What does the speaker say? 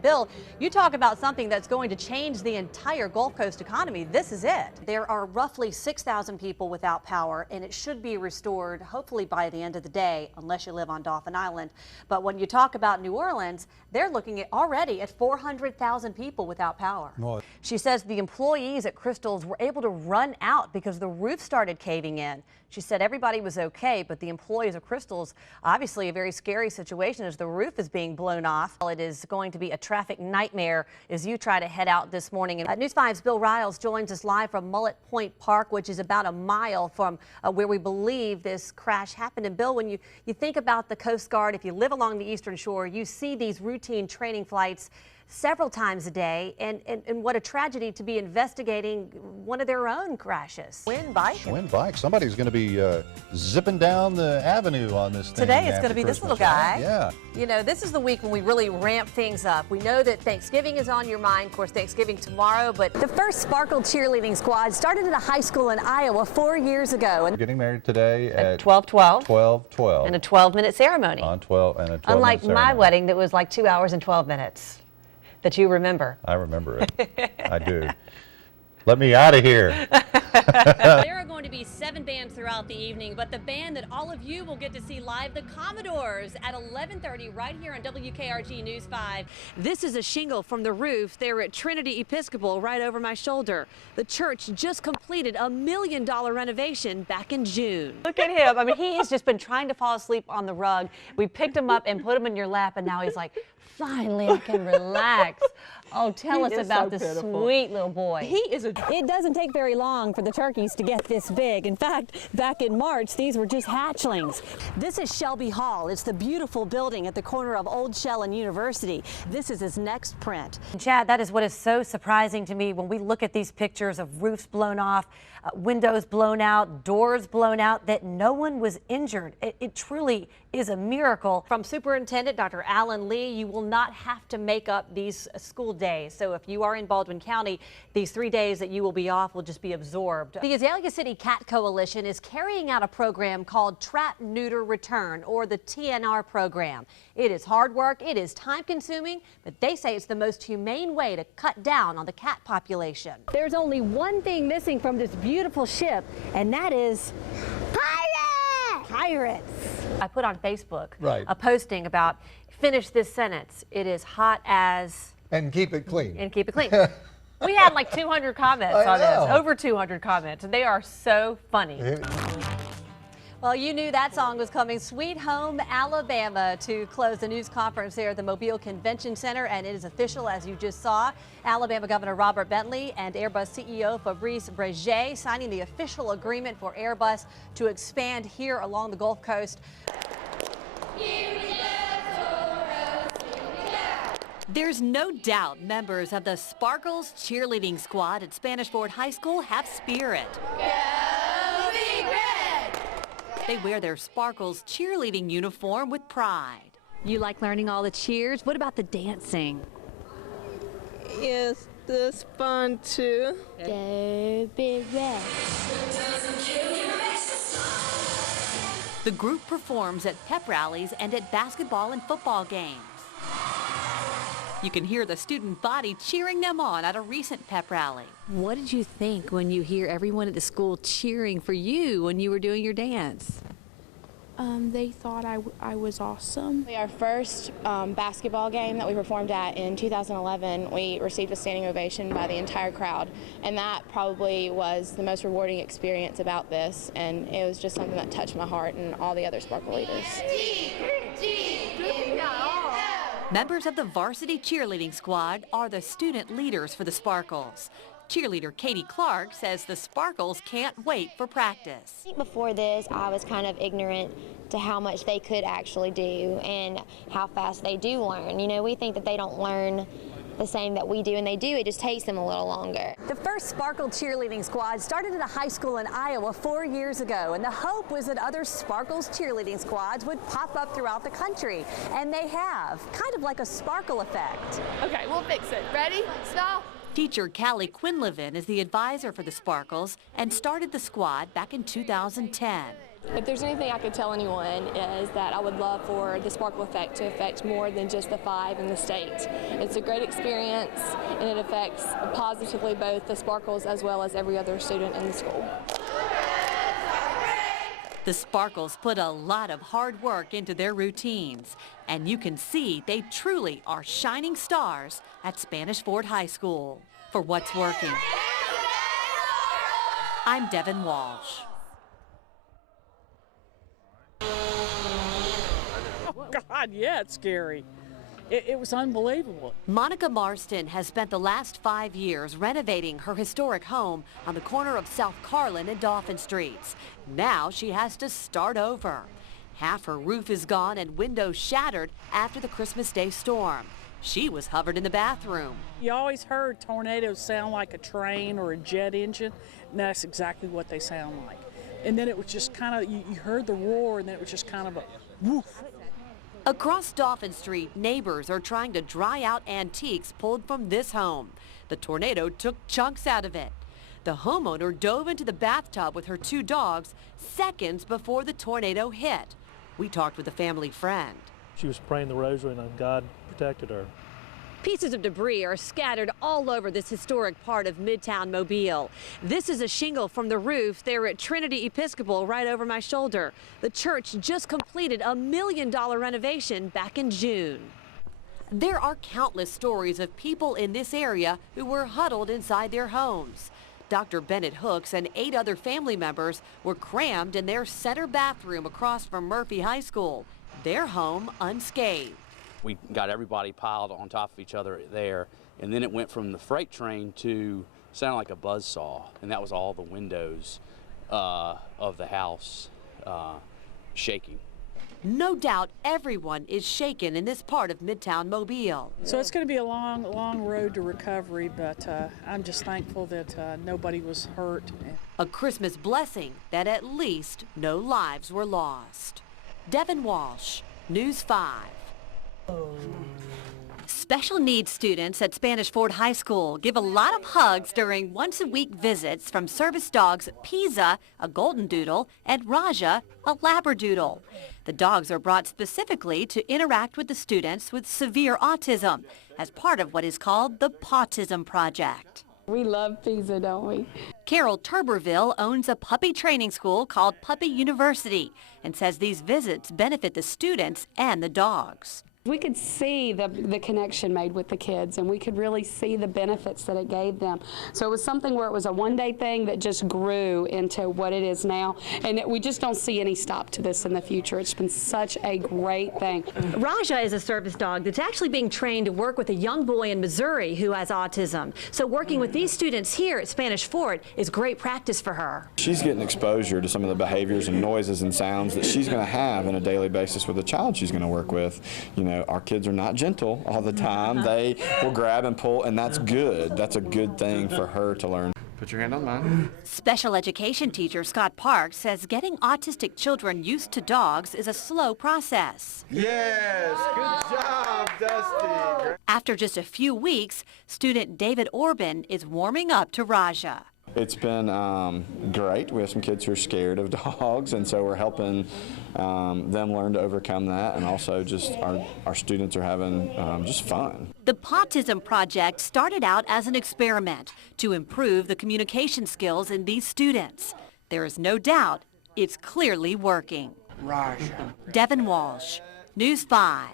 Bill, you talk about something that's going to change the entire Gulf Coast economy. This is it. There are roughly 6,000 people without power, and it should be restored hopefully by the end of the day, unless you live on Dauphin Island. But when you talk about New Orleans, they're looking at already at 400,000 people without power. What? She says the employees at Crystal's were able to run out because the roof started caving in. She said everybody was okay, but the employees of Crystal's, obviously a very scary situation as the roof is being blown off. It is going to be a traffic nightmare as you try to head out this morning. News 5's Bill Riles joins us live from Mullet Point Park, which is about a mile from where we believe this crash happened. And Bill, when you think about the Coast Guard, if you live along the Eastern Shore, you see these routine training flights several times a day, and what a tragedy to be investigating one of their own crashes. Wind bike. Somebody's going to be zipping down the avenue on this thing. Today it's going to be this little guy. Yeah. You know, this is the week when we really ramp things up. We know that Thanksgiving is on your mind. Of course, Thanksgiving tomorrow, but the first Sparkle cheerleading squad started at a high school in Iowa 4 years ago. And getting married today at 12:12. 12:12. And a 12-minute ceremony. On 12 and a 12-minute Unlike ceremony. my wedding that was like 2 hours and 12 minutes. That you remember. I remember it. I do. Let me out of here. There are going to be 7 bands throughout the evening, but the band that all of you will get to see live, the Commodores, at 11:30 right here on WKRG News 5. This is a shingle from the roof there at Trinity Episcopal right over my shoulder. The church just completed a $1 million renovation back in June. Look at him. I mean, he has just been trying to fall asleep on the rug. We picked him up and put him in your lap, and now he's like, finally, I can relax. Oh, tell us about this sweet little boy. It doesn't take very long for the turkeys to get this big. In fact, back in March, these were just hatchlings. This is Shelby Hall. It's the beautiful building at the corner of Old Shell and University. This is his next print. Chad, that is what is so surprising to me when we look at these pictures of roofs blown off, windows blown out, doors blown out, that no one was injured. It truly is a miracle. From Superintendent Dr. Alan Lee, you will not have to make up these school days. So if you are in Baldwin County, these 3 days that you will be off will just be absorbed. The Azalea City Cat Coalition is carrying out a program called Trap, Neuter, Return, or the TNR program. It is hard work, it is time consuming, but they say it's the most humane way to cut down on the cat population. There's only one thing missing from this beautiful ship, and that is pirates. I put on Facebook a posting about finish this sentence. It is hot as... And keep it clean. And keep it clean. We had like 200 comments on this, over 200 comments, and they are so funny. Well, you knew that song was coming. Sweet Home Alabama to close the news conference there at the Mobile Convention Center, and it is official, as you just saw. Alabama Governor Robert Bentley and Airbus CEO Fabrice Breguet signing the official agreement for Airbus to expand here along the Gulf Coast. There's no doubt members of the Sparkles cheerleading squad at Spanish Ford High School have spirit. They wear their Sparkles cheerleading uniform with pride. You like learning all the cheers? What about the dancing? Yes, that's fun too. Go Big Red. The group performs at pep rallies and at basketball and football games. You can hear the student body cheering them on at a recent pep rally. What did you think when you hear everyone at the school cheering for you when you were doing your dance? They thought I was awesome. Our first basketball game that we performed at in 2011, we received a standing ovation by the entire crowd, and that probably was the most rewarding experience about this, and it was just something that touched my heart and all the other Sparkle leaders. Members of the varsity cheerleading squad are the student leaders for the Sparkles. Cheerleader Katie Clark says the Sparkles can't wait for practice. Before this, I was kind of ignorant to how much they could actually do and how fast they do learn. You know, we think that they don't learn the same that we do, and they do. It just takes them a little longer. The first Sparkle cheerleading squad started at a high school in Iowa 4 years ago, and the hope was that other Sparkles cheerleading squads would pop up throughout the country, and they have, kind of like a sparkle effect. Okay, we'll fix it. Ready? Stop. Teacher Callie Quinlivan is the advisor for the Sparkles and started the squad back in 2010. If there's anything I could tell anyone is that I would love for the Sparkle Effect to affect more than just the 5 in the state. It's a great experience and it affects positively both the Sparkles as well as every other student in the school. The Sparkles put a lot of hard work into their routines, and you can see they truly are shining stars at Spanish Fort High School. For What's Working, I'm Devon Walsh. God, yeah, it's scary. It was unbelievable. Monica Marston has spent the last 5 years renovating her historic home on the corner of South Carlin and Dauphin Streets. Now she has to start over. Half her roof is gone and windows shattered after the Christmas Day storm. She was hovered in the bathroom. You always heard tornadoes sound like a train or a jet engine, and that's exactly what they sound like. And then it was just kind of, you heard the roar, and then it was just kind of a woof. Across Dauphin Street, neighbors are trying to dry out antiques pulled from this home. The tornado took chunks out of it. The homeowner dove into the bathtub with her 2 dogs seconds before the tornado hit. We talked with a family friend. She was praying the rosary and God protected her. Pieces of debris are scattered all over this historic part of Midtown Mobile. This is a shingle from the roof there at Trinity Episcopal right over my shoulder. The church just completed a $1 million renovation back in June. There are countless stories of people in this area who were huddled inside their homes. Dr. Bennett Hooks and 8 other family members were crammed in their center bathroom across from Murphy High School, their home unscathed. We got everybody piled on top of each other there, and then it went from the freight train to sounded like a buzzsaw, and that was all the windows of the house shaking. No doubt everyone is shaken in this part of Midtown Mobile. So it's going to be a long, long road to recovery, but I'm just thankful that nobody was hurt. A Christmas blessing that at least no lives were lost. Devon Walsh, News 5. Special needs students at Spanish Fort High School give a lot of hugs during once-a-week visits from service dogs Pisa, a golden doodle, and Raja, a labradoodle. The dogs are brought specifically to interact with the students with severe autism as part of what is called the Pawtism Project. We love Pisa, don't we? Carol Turberville owns a puppy training school called Puppy University and says these visits benefit the students and the dogs. We could see the connection made with the kids, and we could really see the benefits that it gave them. So it was something where it was a one-day thing that just grew into what it is now, and we just don't see any stop to this in the future. It's been such a great thing. Raja is a service dog that's actually being trained to work with a young boy in Missouri who has autism. So working with these students here at Spanish Fort is great practice for her. She's getting exposure to some of the behaviors and noises and sounds that she's going to have on a daily basis with the child she's going to work with. You know, our kids are not gentle all the time. They will grab and pull, and that's good. That's a good thing for her to learn. Put your hand on mine. Special education teacher Scott Parks says getting autistic children used to dogs is a slow process. Yes, good job, Dusty. After just a few weeks, student David Orban is warming up to Raja. It's been great. We have some kids who are scared of dogs, and so we're helping them learn to overcome that, and also just our students are having just fun. The Pawtism Project started out as an experiment to improve the communication skills in these students. There is no doubt it's clearly working. Raja. Devon Walsh, News 5.